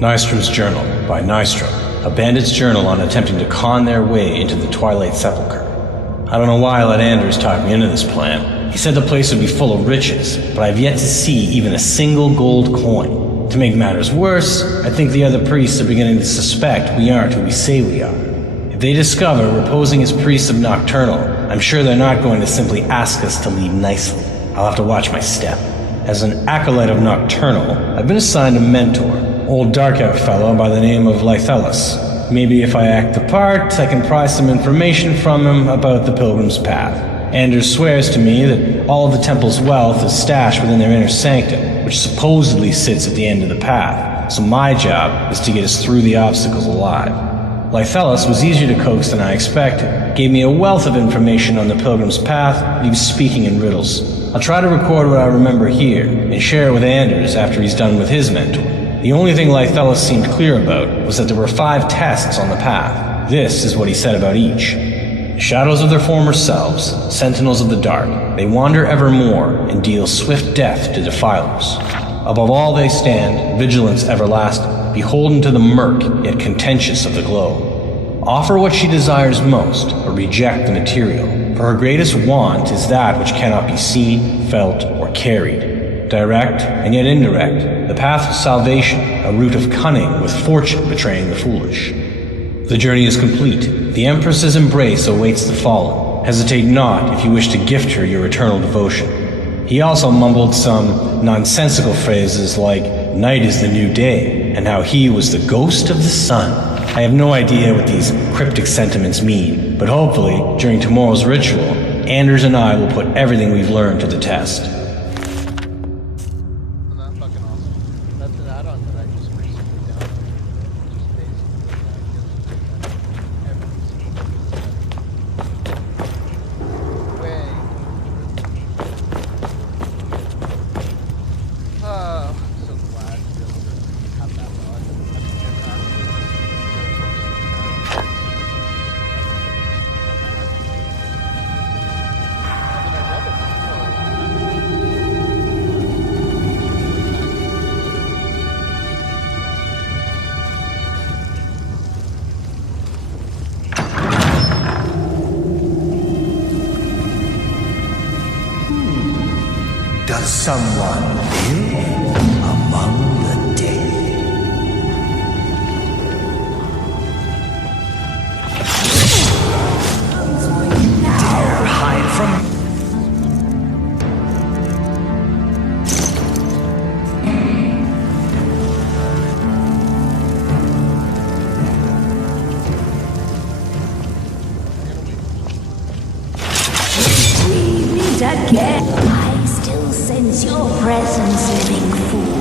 Nystrom's Journal by Nystrom, a bandit's journal on attempting to con their way into the Twilight Sepulchre. I don't know why I let Anders talk me into this plan. He said the place would be full of riches, but I've yet to see even a single gold coin. To make matters worse, I think the other priests are beginning to suspect we aren't who we say we are. If they discover we're posing as priests of Nocturnal, I'm sure they're not going to simply ask us to leave nicely. I'll have to watch my step. As an acolyte of Nocturnal, I've been assigned a mentor, old dark-out fellow by the name of Lythelus. Maybe if I act the part, I can pry some information from him about the Pilgrim's Path. Anders swears to me that all of the temple's wealth is stashed within their inner sanctum, which supposedly sits at the end of the path, so my job is to get us through the obstacles alive. Lythelus was easier to coax than I expected, gave me a wealth of information on the Pilgrim's Path, and he was speaking in riddles. I'll try to record what I remember here, and share it with Anders after he's done with his mentor. The only thing Lythelus seemed clear about was that there were 5 tests on the path. This is what he said about each. Shadows of their former selves, sentinels of the dark, they wander evermore and deal swift death to defilers. Above all they stand, vigilance everlasting, beholden to the murk, yet contentious of the glow. Offer what she desires most, or reject the material, for her greatest want is that which cannot be seen, felt, or carried. Direct, and yet indirect, the path of salvation, a route of cunning with fortune betraying the foolish. The journey is complete. The Empress's embrace awaits the fallen. Hesitate not if you wish to gift her your eternal devotion. He also mumbled some nonsensical phrases like, night is the new day, and how he was the ghost of the sun. I have no idea what these cryptic sentiments mean, but hopefully, during tomorrow's ritual, Anders and I will put everything we've learned to the test. Does someone live among the dead? Dare hide from... We meet again. I still sense your presence, living fool.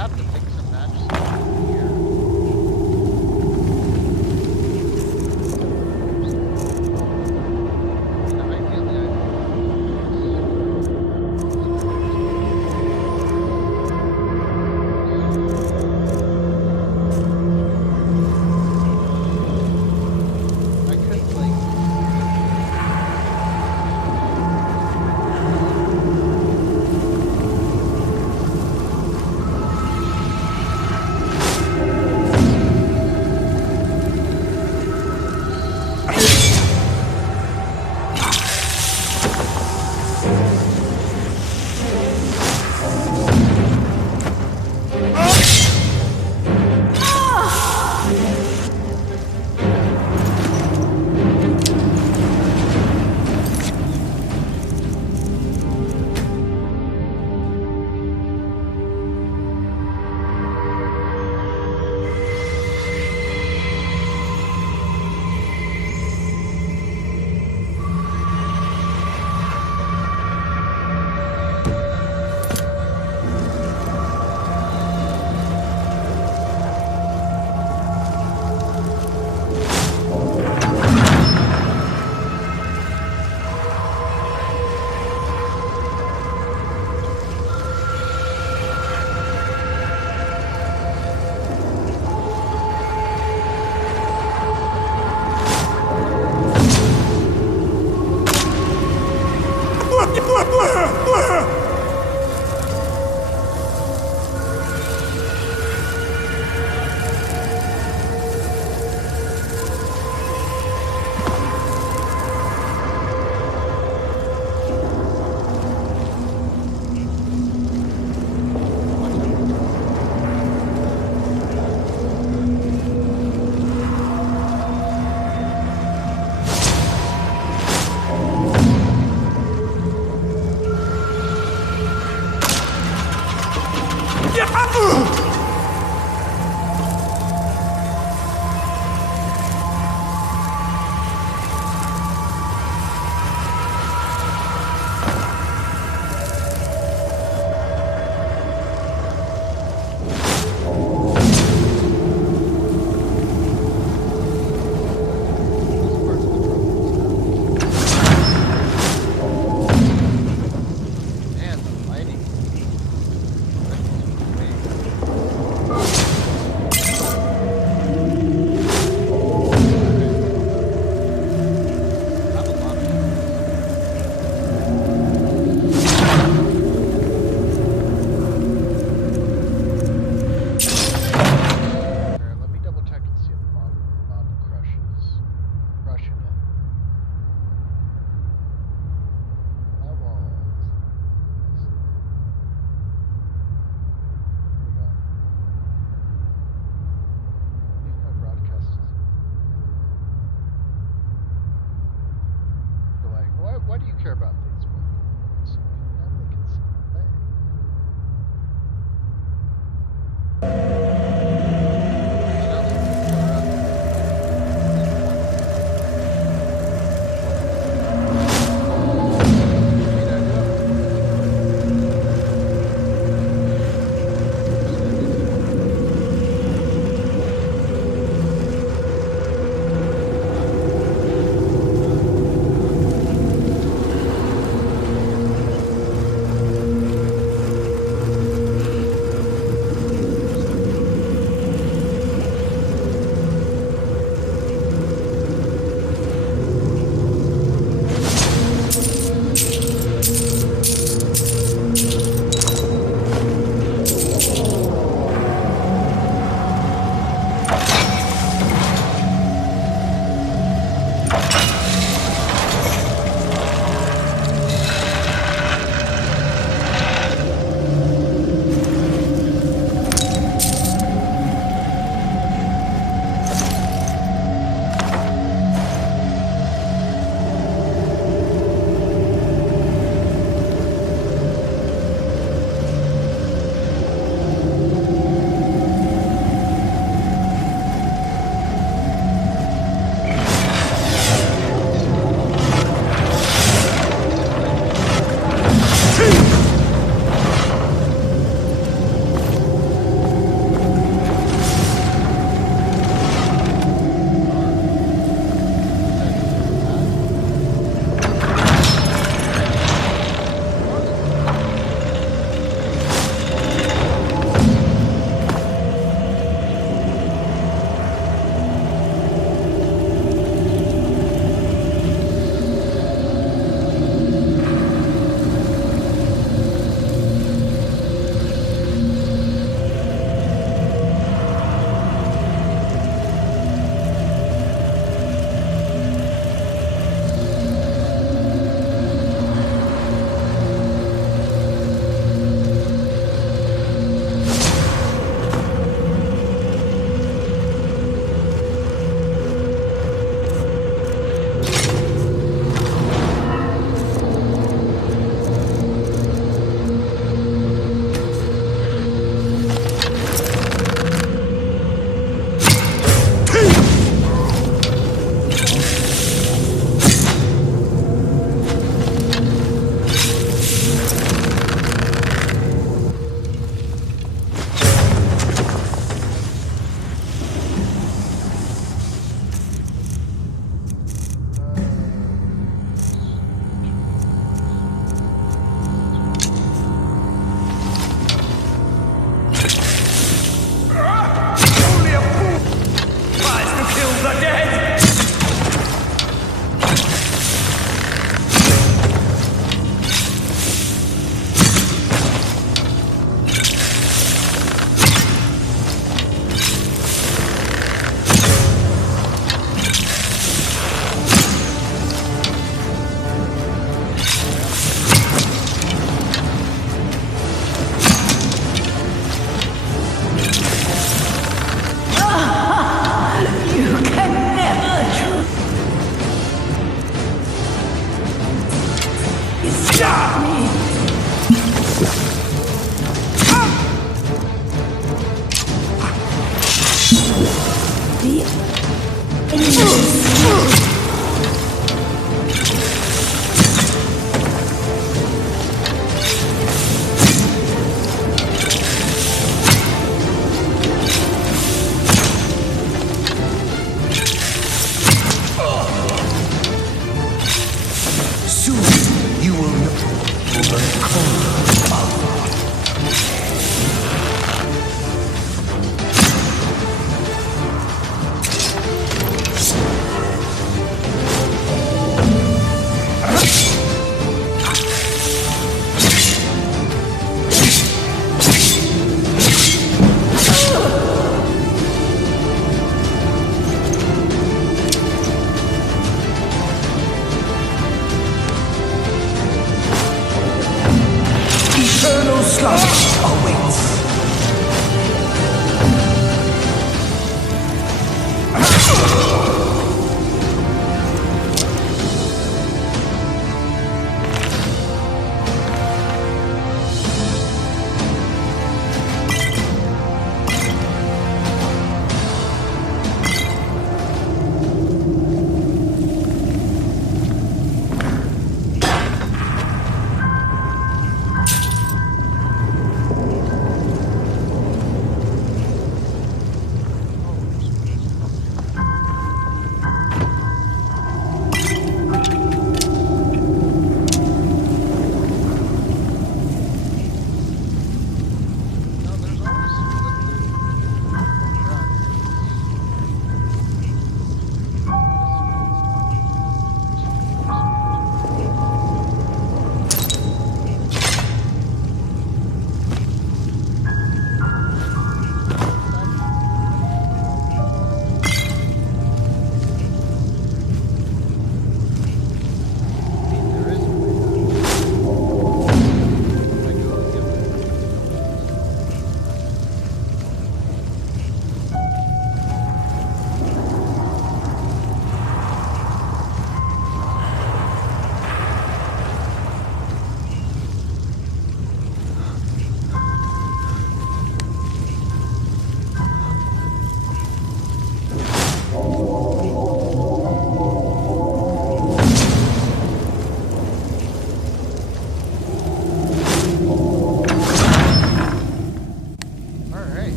have to pick some matches here.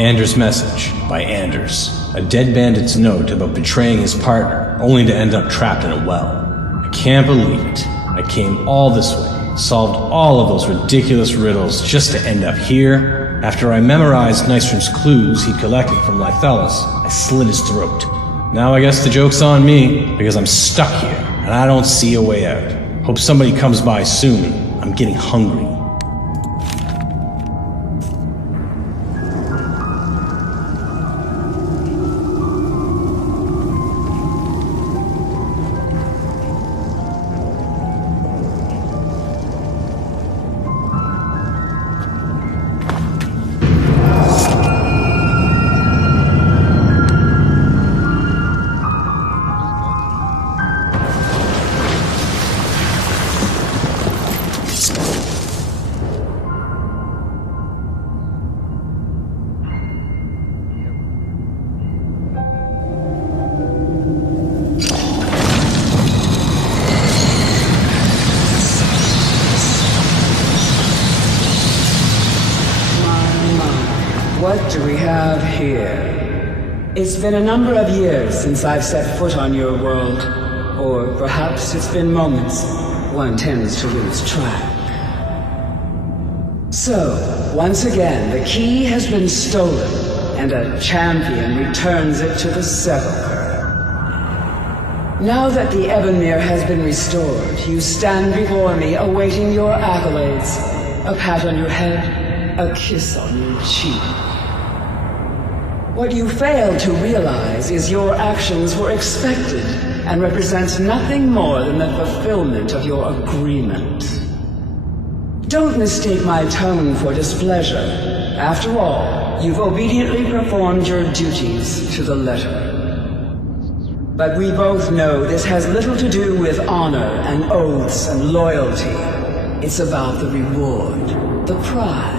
Anders' message, by Anders. A dead bandit's note about betraying his partner, only to end up trapped in a well. I can't believe it. I came all this way, solved all of those ridiculous riddles just to end up here. After I memorized Nystrom's clues he'd collected from Lythalis, I slit his throat. Now I guess the joke's on me, because I'm stuck here, and I don't see a way out. Hope somebody comes by soon. I'm getting hungry. What do we have here? It's been a number of years since I've set foot on your world. Or perhaps it's been moments. One tends to lose track. So, once again, the key has been stolen, and a champion returns it to the sepulchre. Now that the Ebonmere has been restored, you stand before me awaiting your accolades. A pat on your head, a kiss on your cheek. What you fail to realize is your actions were expected and represent nothing more than the fulfillment of your agreement. Don't mistake my tone for displeasure. After all, you've obediently performed your duties to the letter. But we both know this has little to do with honor and oaths and loyalty. It's about the reward, the prize.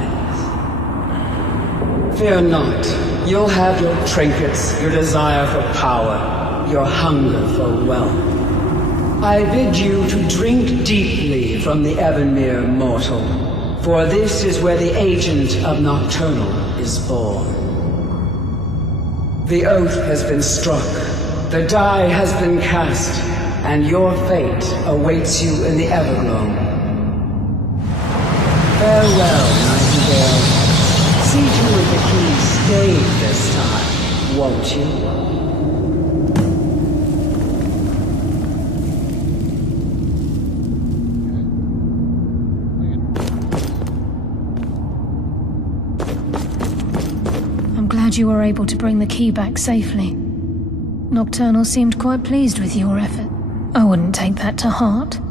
Fear not. You'll have your trinkets, your desire for power, your hunger for wealth. I bid you to drink deeply from the Ebonmere mortal, for this is where the agent of Nocturnal is born. The oath has been struck, the die has been cast, and your fate awaits you in the Everglow. Farewell, Nightingale. See to it the key stayed this time, won't you? I'm glad you were able to bring the key back safely. Nocturnal seemed quite pleased with your effort. I wouldn't take that to heart.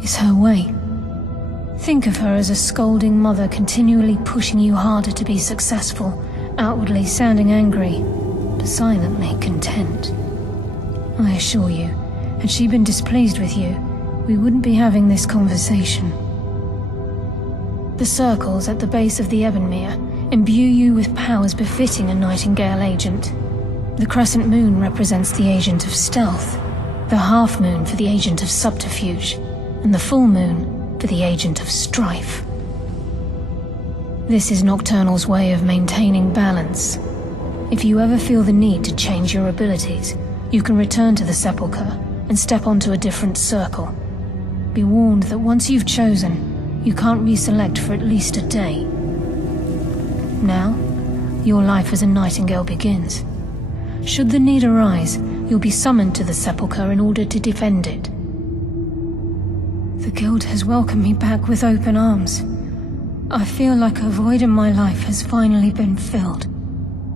It's her way. Think of her as a scolding mother continually pushing you harder to be successful, outwardly sounding angry, but silently content. I assure you, had she been displeased with you, we wouldn't be having this conversation. The circles at the base of the Ebonmere imbue you with powers befitting a Nightingale agent. The crescent moon represents the agent of stealth, the half moon for the agent of subterfuge, and the full moon for the agent of strife. This is Nocturnal's way of maintaining balance. If you ever feel the need to change your abilities, you can return to the Sepulchre and step onto a different circle. Be warned that once you've chosen, you can't reselect for at least a day. Now, your life as a Nightingale begins. Should the need arise, you'll be summoned to the Sepulchre in order to defend it. The Guild has welcomed me back with open arms. I feel like a void in my life has finally been filled.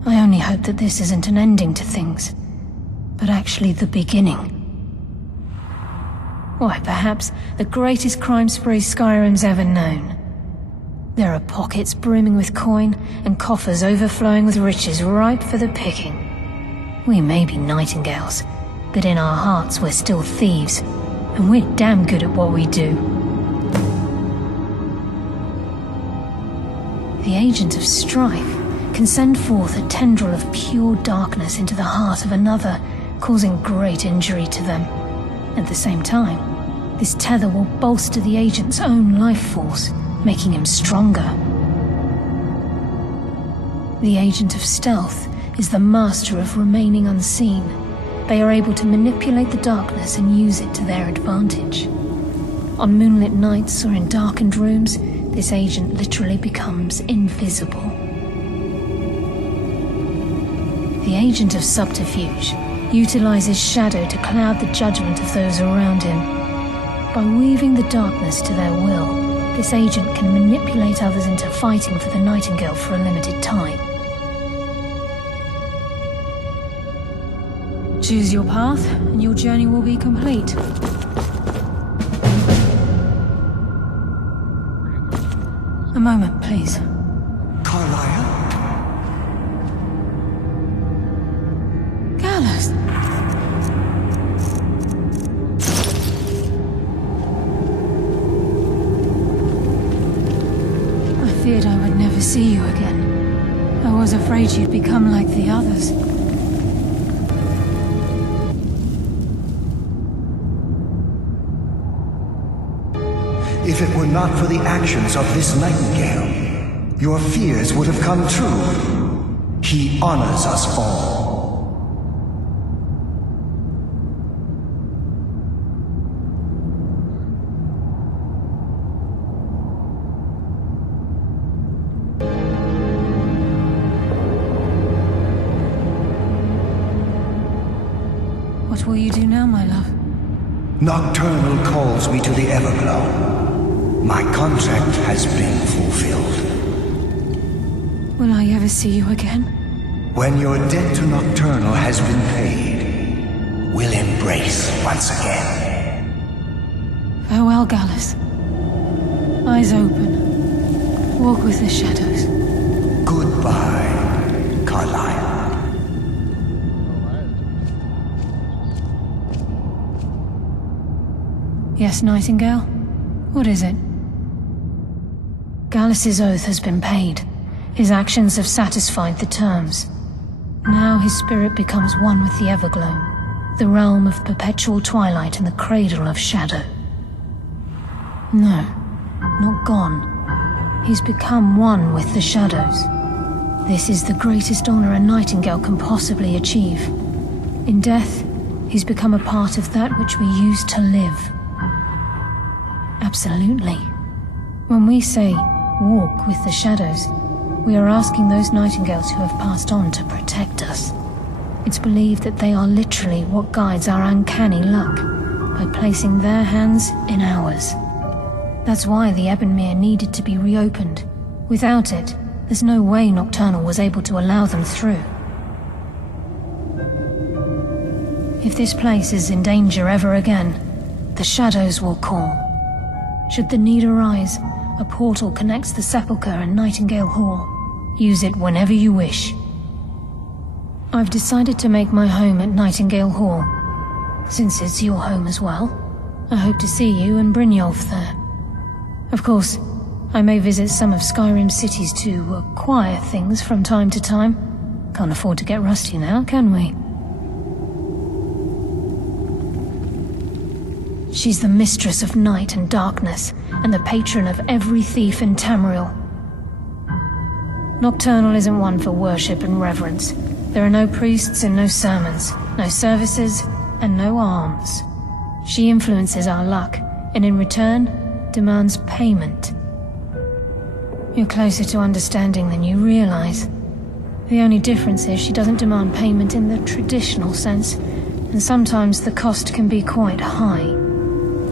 I only hope that this isn't an ending to things, but actually the beginning. Why, perhaps the greatest crime spree Skyrim's ever known. There are pockets brimming with coin and coffers overflowing with riches ripe for the picking. We may be Nightingales, but in our hearts we're still thieves. And we're damn good at what we do. The agent of strife can send forth a tendril of pure darkness into the heart of another, causing great injury to them. At the same time, this tether will bolster the agent's own life force, making him stronger. The agent of stealth is the master of remaining unseen. They are able to manipulate the darkness and use it to their advantage. On moonlit nights or in darkened rooms, this agent literally becomes invisible. The agent of subterfuge utilizes shadow to cloud the judgment of those around him. By weaving the darkness to their will, this agent can manipulate others into fighting for the Nightingale for a limited time. Choose your path, and your journey will be complete. A moment, please. Carlisle? Gallus! I feared I would never see you again. I was afraid you'd become like the others. If it were not for the actions of this Nightingale, your fears would have come true. He honors us all. What will you do now, my love? Nocturnal calls me to the Everglow. My contract has been fulfilled. Will I ever see you again? When your debt to Nocturnal has been paid, we'll embrace once again. Farewell, Gallus. Eyes open. Walk with the shadows. Goodbye, Carlisle. Yes, Nightingale? What is it? Gallus's oath has been paid. His actions have satisfied the terms. Now his spirit becomes one with the Everglow, the realm of perpetual twilight and the cradle of shadow. No, not gone. He's become one with the shadows. This is the greatest honor a Nightingale can possibly achieve. In death, he's become a part of that which we used to live. Absolutely. When we say, walk with the shadows, we are asking those Nightingales who have passed on to protect us. It's believed that they are literally what guides our uncanny luck, by placing their hands in ours. That's why the Ebonmere needed to be reopened. Without it, there's no way Nocturnal was able to allow them through. If this place is in danger ever again, the shadows will call. Should the need arise, a portal connects the Sepulchre and Nightingale Hall. Use it whenever you wish. I've decided to make my home at Nightingale Hall. Since it's your home as well, I hope to see you and Brynjolf there. Of course, I may visit some of Skyrim's cities to acquire things from time to time. Can't afford to get rusty now, can we? She's the mistress of night and darkness, and the patron of every thief in Tamriel. Nocturnal isn't one for worship and reverence. There are no priests and no sermons, no services, and no alms. She influences our luck, and in return, demands payment. You're closer to understanding than you realize. The only difference is she doesn't demand payment in the traditional sense, and sometimes the cost can be quite high.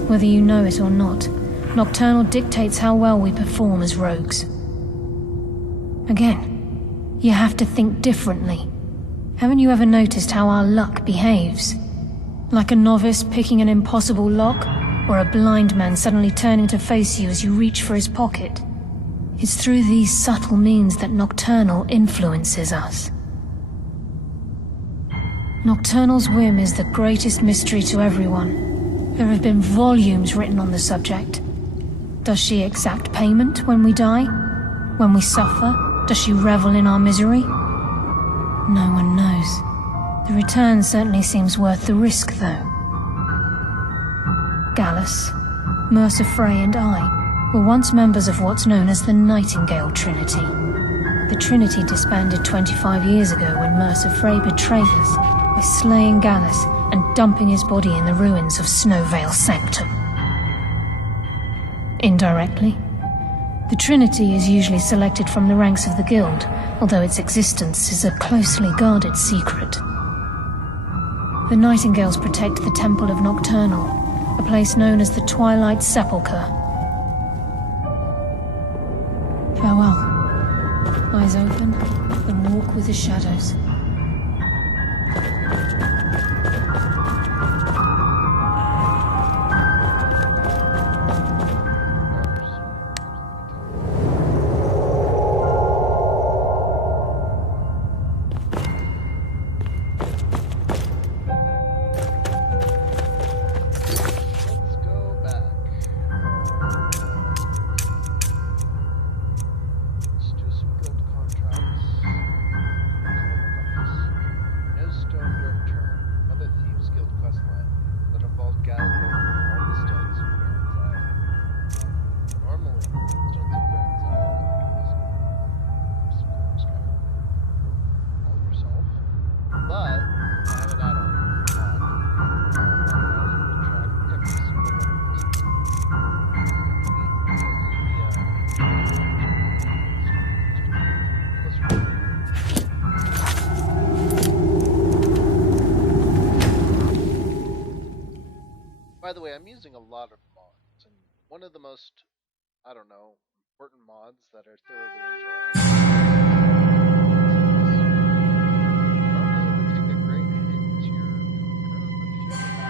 Whether you know it or not, Nocturnal dictates how well we perform as rogues. Again, you have to think differently. Haven't you ever noticed how our luck behaves? Like a novice picking an impossible lock, or a blind man suddenly turning to face you as you reach for his pocket. It's through these subtle means that Nocturnal influences us. Nocturnal's whim is the greatest mystery to everyone. There have been volumes written on the subject. Does she exact payment when we die? When we suffer? Does she revel in our misery? No one knows. The return certainly seems worth the risk, though. Gallus, Mercer Frey and I were once members of what's known as the Nightingale Trinity. The Trinity disbanded 25 years ago when Mercer Frey betrayed us by slaying Gallus and dumping his body in the ruins of Snowvale Sanctum. Indirectly, the Trinity is usually selected from the ranks of the Guild, although its existence is a closely guarded secret. The Nightingales protect the Temple of Nocturnal, a place known as the Twilight Sepulchre. Farewell. Eyes open, and walk with the shadows. By the way, I'm using a lot of mods, and one of the most, I don't know, important mods that I thoroughly enjoy. Normally it would take a great hit to your computer, but if you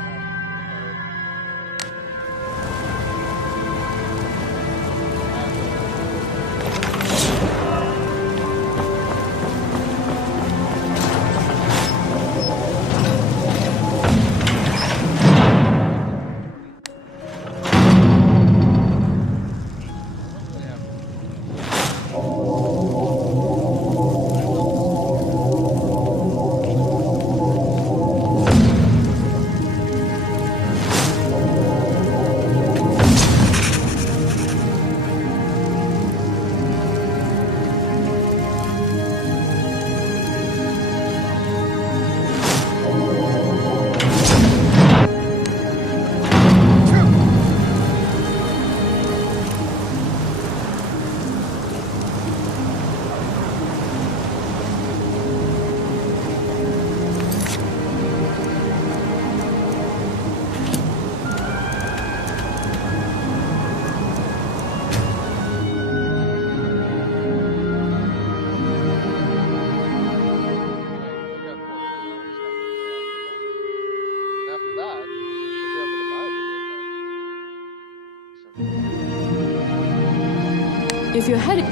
If you're headed...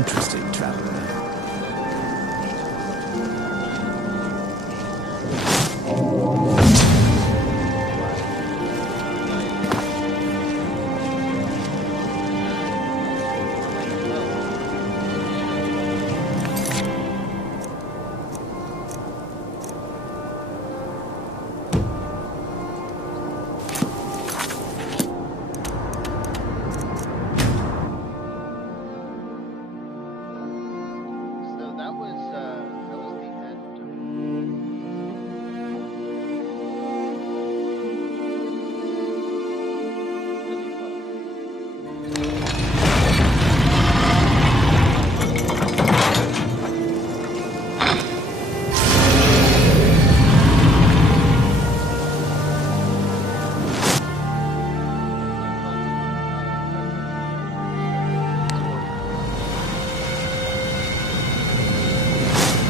interesting, traveler. So that was the end. Really fun.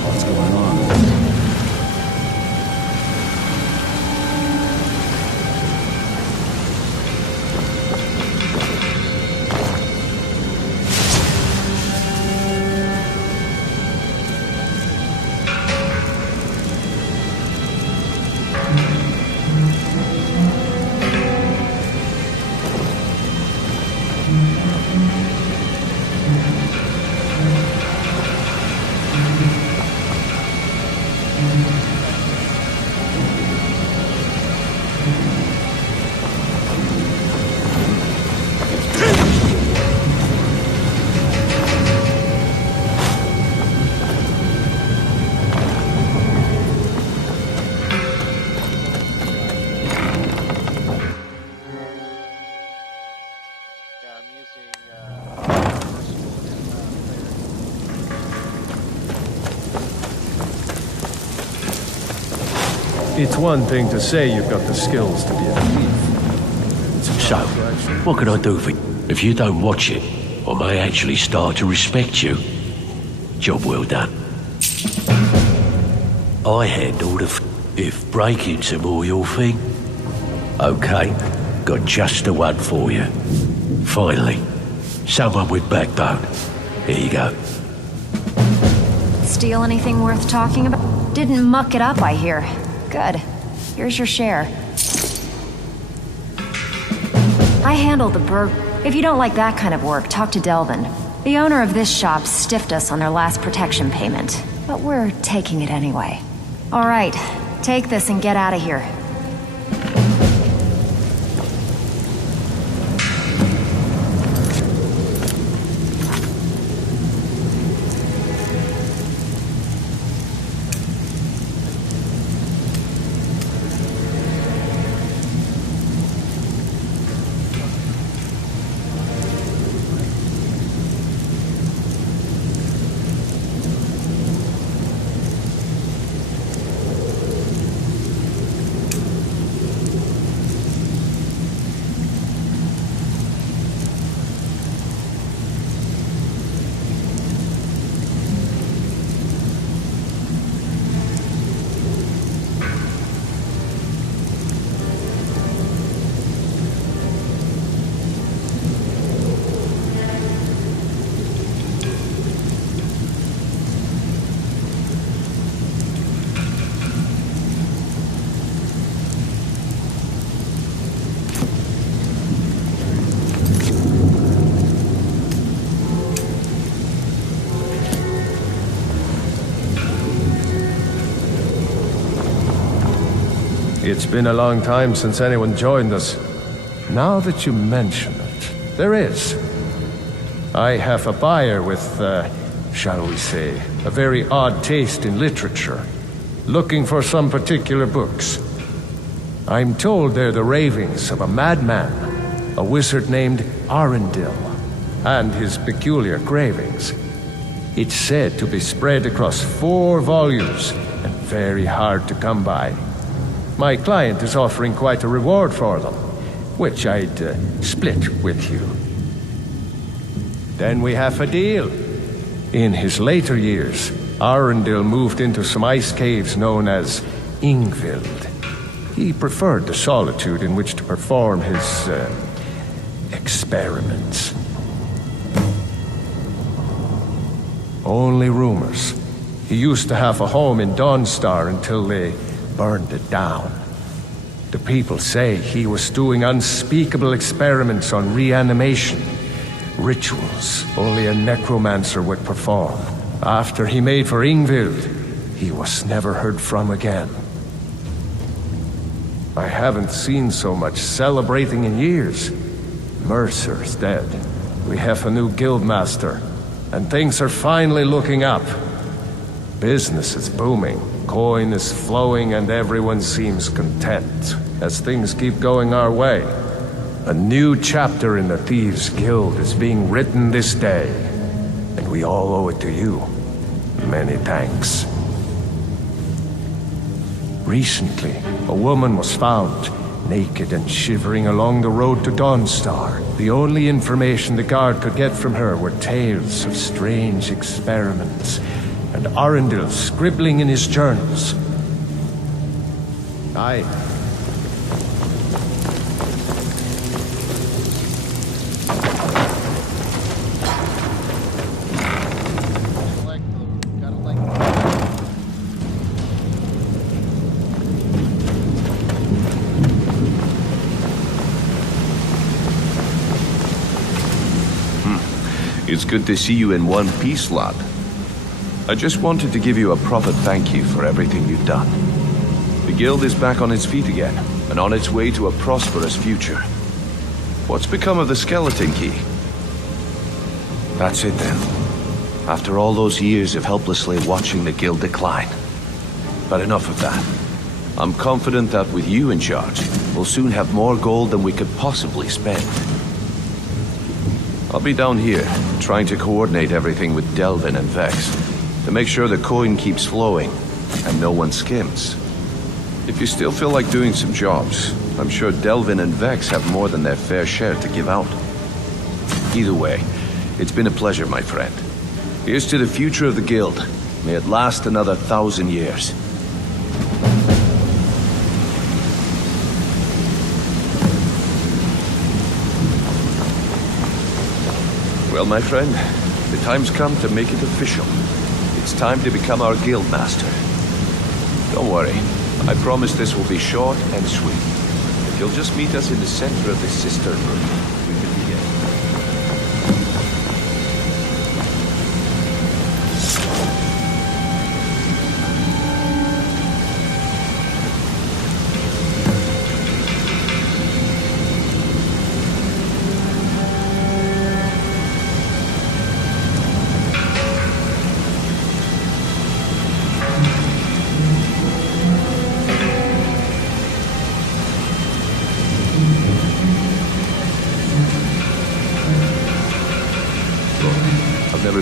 What's going on? Yeah, I'm using It's one thing to say you've got the skills to be a thief. So, what can I do for you? If you don't watch it, I may actually start to respect you. Job well done. I handle the if breaking's more your thing. Okay, got just the one for you. Finally, someone with backbone. Here you go. Steal anything worth talking about? Didn't muck it up, I hear. Good. Here's your share. I handled the burg. If you don't like that kind of work, talk to Delvin. The owner of this shop stiffed us on their last protection payment, but we're taking it anyway. All right, take this and get out of here. It's been a long time since anyone joined us. Now that you mention it, there is. I have a buyer with, shall we say, a very odd taste in literature, looking for some particular books. I'm told they're the ravings of a madman, a wizard named Arundel, and his peculiar cravings. It's said to be spread across 4 volumes and very hard to come by. My client is offering quite a reward for them, which I'd split with you. Then we have a deal. In his later years, Arundel moved into some ice caves known as Ingvild. He preferred the solitude in which to perform his experiments. Only rumors. He used to have a home in Dawnstar until they burned it down. The people say he was doing unspeakable experiments on reanimation. Rituals only a necromancer would perform. After he made for Ingvild, he was never heard from again. I haven't seen so much celebrating in years. Mercer's dead. We have a new guildmaster, and things are finally looking up. Business is booming, coin is flowing, and everyone seems content as things keep going our way. A new chapter in the Thieves' Guild is being written this day, and we all owe it to you. Many thanks. Recently, a woman was found, naked and shivering along the road to Dawnstar. The only information the guard could get from her were tales of strange experiments, and Arundel scribbling in his journals. It's good to see you in one piece, lad. I just wanted to give you a proper thank you for everything you've done. The guild is back on its feet again, and on its way to a prosperous future. What's become of the skeleton key? That's it then. After all those years of helplessly watching the guild decline. But enough of that. I'm confident that with you in charge, we'll soon have more gold than we could possibly spend. I'll be down here, trying to coordinate everything with Delvin and Vex, to make sure the coin keeps flowing, and no one skims. If you still feel like doing some jobs, I'm sure Delvin and Vex have more than their fair share to give out. Either way, it's been a pleasure, my friend. Here's to the future of the guild. May it last another 1,000 years. Well, my friend, the time's come to make it official. It's time to become our guild master. Don't worry, I promise this will be short and sweet. If you'll just meet us in the center of the cistern room, we can begin.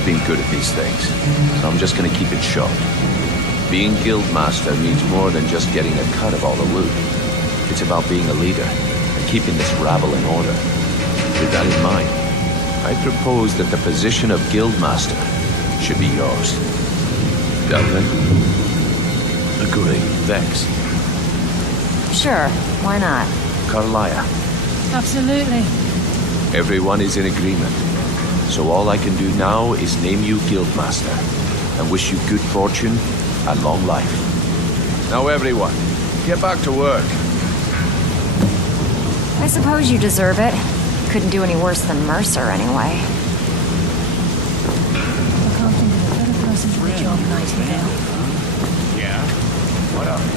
Been good at these things, so I'm just gonna keep it short. Being guildmaster means more than just getting a cut of all the loot. It's about being a leader and keeping this rabble in order. With that in mind, I propose that the position of guildmaster should be yours. Delvin? Agree. Vex? Sure, why not? Carlia? Absolutely. Everyone is in agreement. So all I can do now is name you Guildmaster, and wish you good fortune and long life. Now everyone, get back to work. I suppose you deserve it. Couldn't do any worse than Mercer, anyway. I can't think of a better person for the job, Nightingale. Yeah? What of it?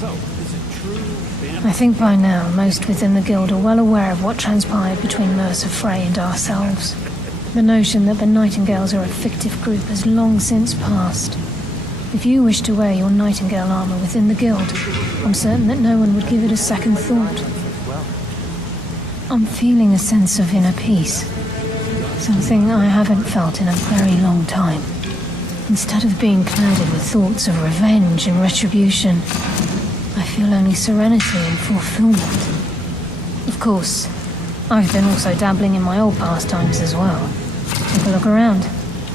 So, is it true? I think by now, most within the Guild are well aware of what transpired between Mercer Frey and ourselves. The notion that the Nightingales are a fictive group has long since passed. If you wish to wear your Nightingale armor within the Guild, I'm certain that no one would give it a second thought. I'm feeling a sense of inner peace. Something I haven't felt in a very long time. Instead of being clouded with thoughts of revenge and retribution, I feel only serenity and fulfillment. Of course, I've been also dabbling in my old pastimes as well. Take a look around,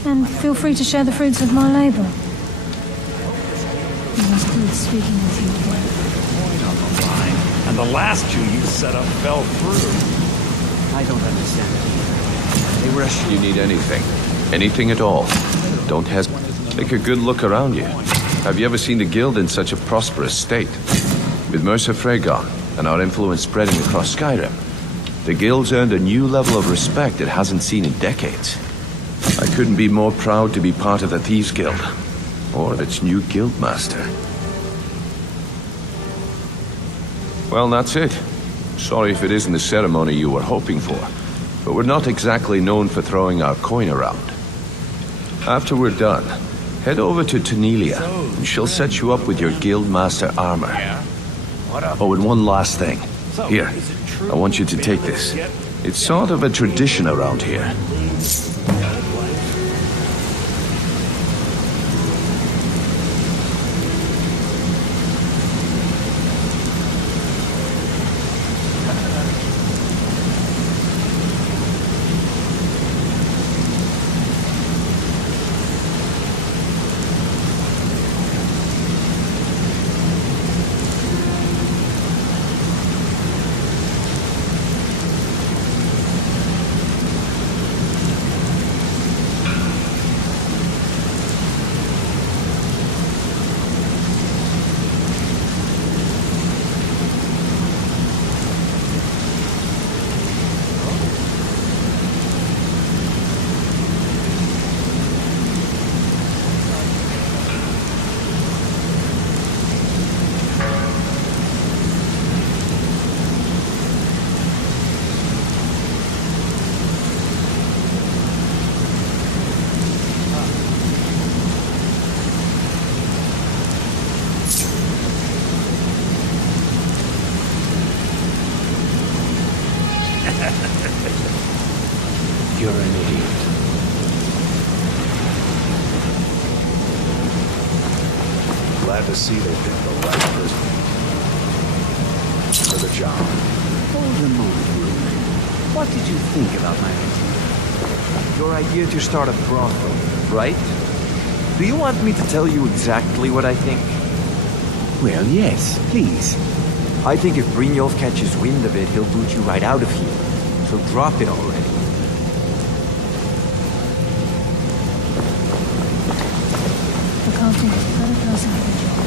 and feel free to share the fruits of my labor. It was good speaking with you again. Point on the line, and the last two you set up fell through. I don't understand. They were If you need anything, Anything at all. Don't hesitate. Take a good look around you. Have you ever seen the Guild in such a prosperous state? With Mercer Frey gone, and our influence spreading across Skyrim, the Guild's earned a new level of respect it hasn't seen in decades. I couldn't be more proud to be part of the Thieves Guild, or of its new Guildmaster. Well, that's it. Sorry if it isn't the ceremony you were hoping for, but we're not exactly known for throwing our coin around. After we're done, head over to Tanelia, and she'll set you up with your Guildmaster armor. Oh, and one last thing. Here, I want you to take this. It's sort of a tradition around here. You're an idiot. Glad to see they picked the right person for the job. Hold a moment, Rouge. What did you think about my idea? Your idea to start a brothel, right? Do you want me to tell you exactly what I think? Well, yes, please. I think if Brynjolf catches wind of it, he'll boot you right out of here. So drop it already. I can't think of a better person for the job.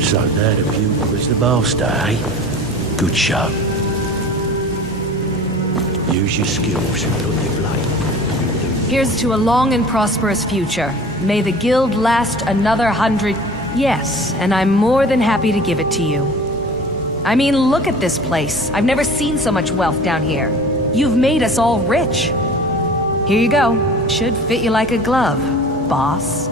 So that of you was the master, eh? Good show. Use your skills and put your blade. Here's to a long and prosperous future. May the guild last another 100... Yes, and I'm more than happy to give it to you. I mean, look at this place. I've never seen so much wealth down here. You've made us all rich. Here you go. Should fit you like a glove, boss.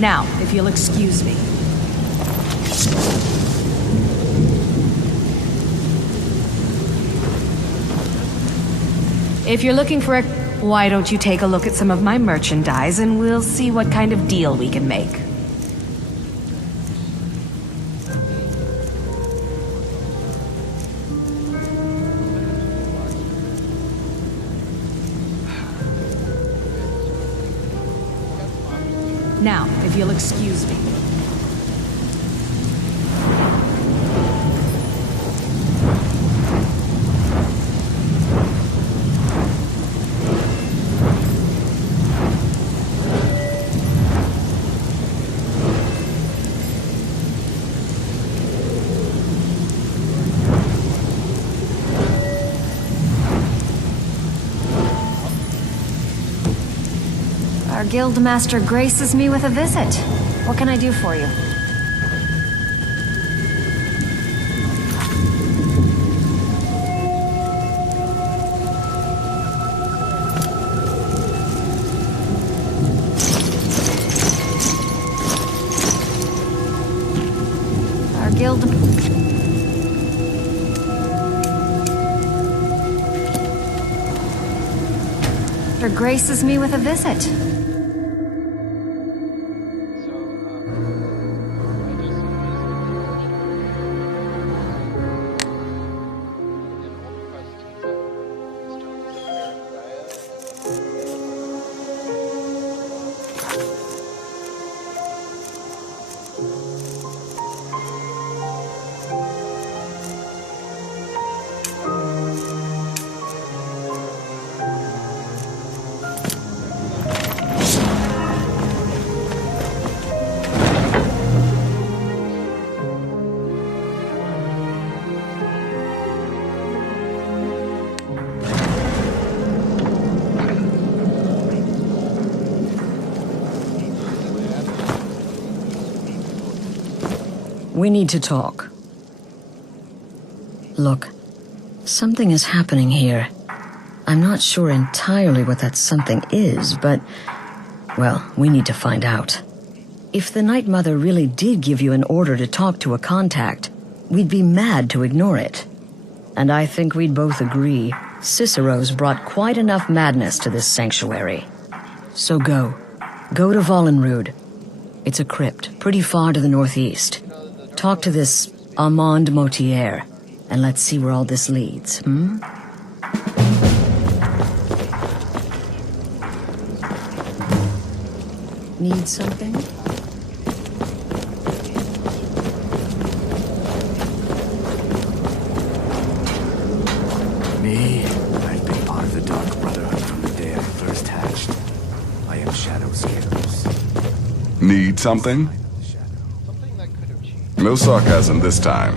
Now, if you'll excuse me. If you're looking for a... Why don't you take a look at some of my merchandise and we'll see what kind of deal we can make. Now, if you'll excuse me. Our guildmaster graces me with a visit. What can I do for you? Our guild... graces me with a visit. We need to talk. Look, something is happening here. I'm not sure entirely what that something is, but, well, we need to find out. If the Night Mother really did give you an order to talk to a contact, we'd be mad to ignore it. And I think we'd both agree, Cicero's brought quite enough madness to this sanctuary. So go. Go to Vollenrude. It's a crypt, pretty far to the northeast. Talk to this Armand Motier, and let's see where all this leads, Need something? Me? I've been part of the Dark Brotherhood from the day I first hatched. I am Shadow Scales. Need something? No sarcasm this time.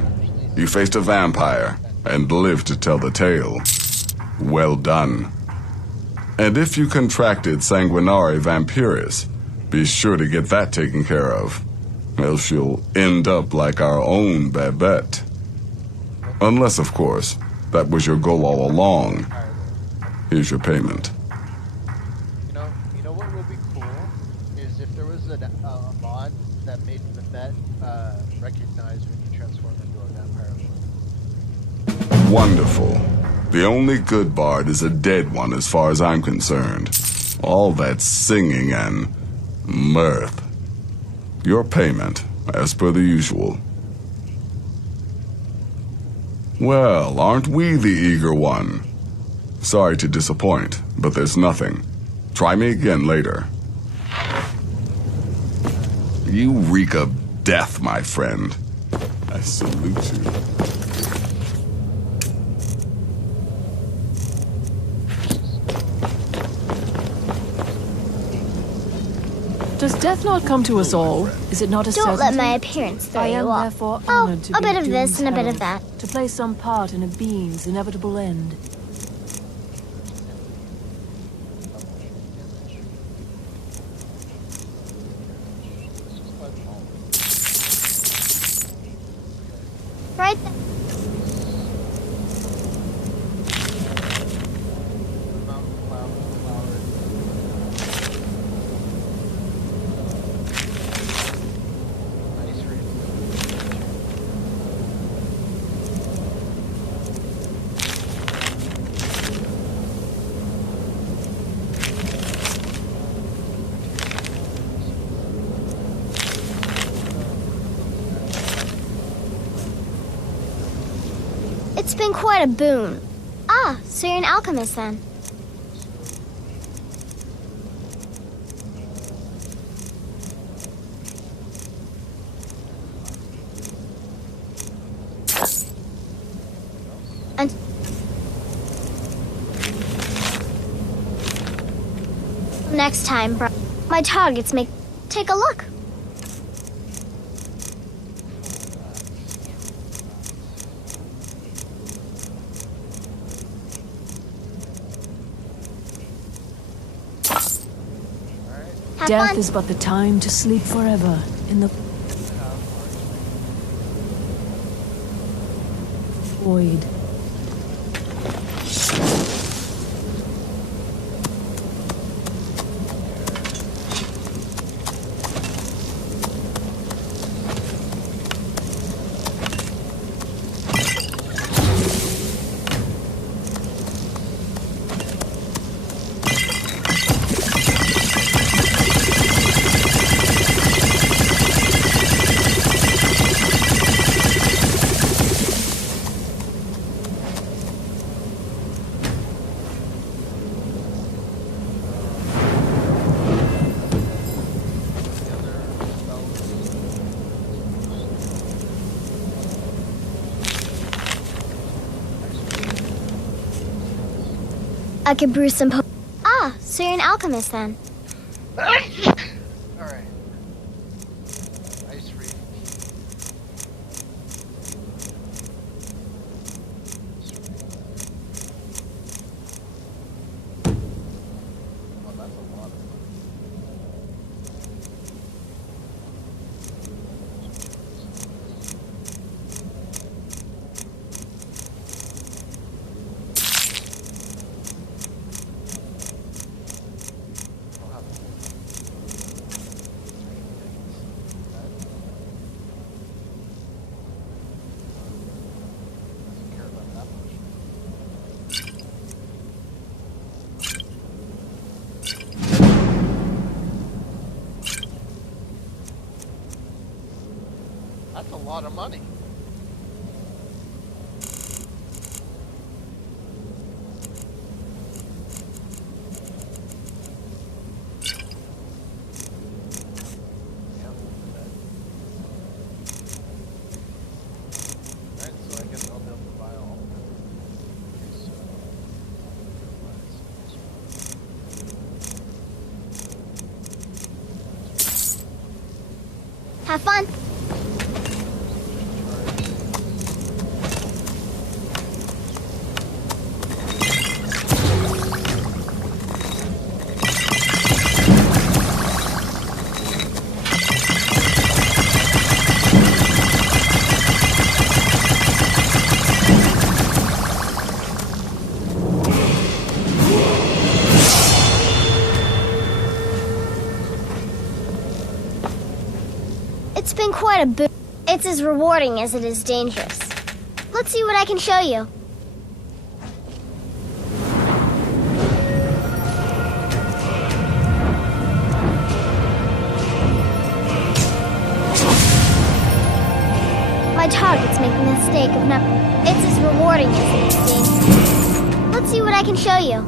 You faced a vampire and lived to tell the tale. Well done. And if you contracted Sanguinare Vampiris, be sure to get that taken care of. Else you'll end up like our own Babette. Unless, of course, that was your goal all along. Here's your payment. You know what would be cool is if there was a mod that made Babette recognize when you transform into a vampire. Wonderful. The only good bard is a dead one as far as I'm concerned. All that singing and mirth. Your payment, as per the usual. Well, aren't we the eager one? Sorry to disappoint, but there's nothing. Try me again later. You reek of death, my friend. I salute you. Does death not come to us all? Is it not a Don't certainty? let my appearance throw I you am off. therefore Oh, honored to a be bit of this Doom's and a bit of herald, that. to play some part in a being's inevitable end. Right there. It's been quite a boon. Ah, so you're an alchemist then. And next time, bro, my targets make take a look. Death is but the time to sleep forever in the void. I could brew some Ah, so you're an alchemist then. Alright. Ice free. Well, that's a lot of fun. That's a lot of money. Alright, so I guess I'll be able to buy all of them. Have fun. It's been quite a boon. It's as rewarding as it is dangerous. Let's see what I can show you. My target's making the mistake of not... It's as rewarding as it is dangerous. Let's see what I can show you.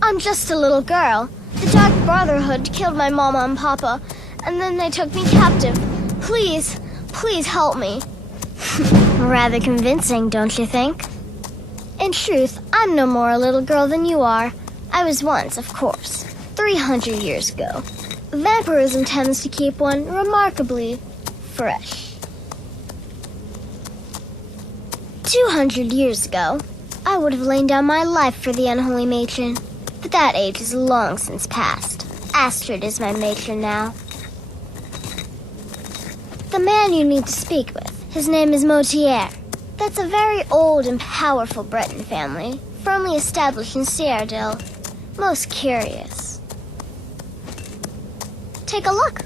I'm just a little girl. The Dark Brotherhood killed my mama and papa, and then they took me captive. Please, please help me. Rather convincing, don't you think? In truth, I'm no more a little girl than you are. I was once, of course, 300 years ago. Vampirism tends to keep one remarkably fresh. 200 years ago, I would have lain down my life for the unholy matron. But that age is long since past. Astrid is my matron now. The man you need to speak with, his name is Motier. That's a very old and powerful Breton family, firmly established in Cyrodiil. Most curious. Take a look.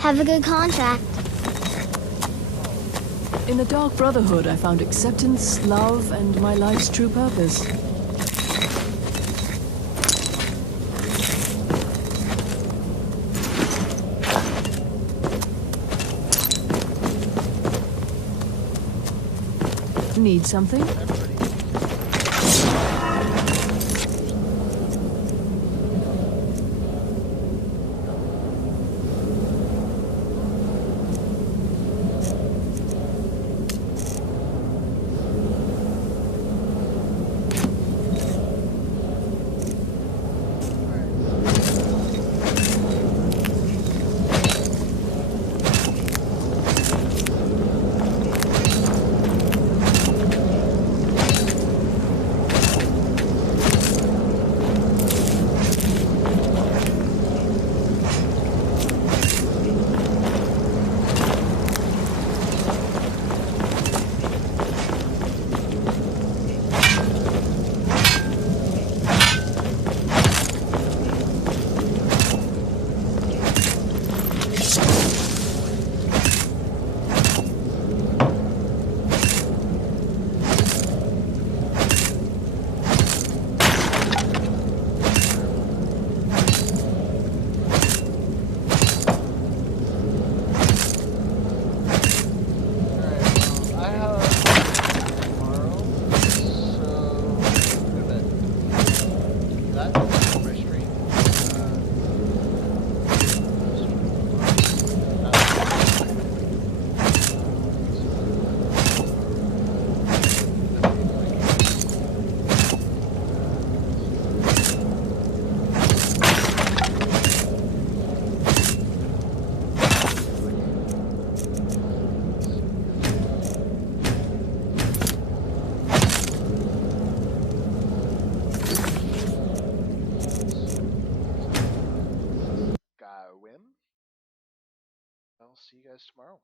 Have a good contract. In the Dark Brotherhood, I found acceptance, love, and my life's true purpose. Need something? I'll see you guys tomorrow.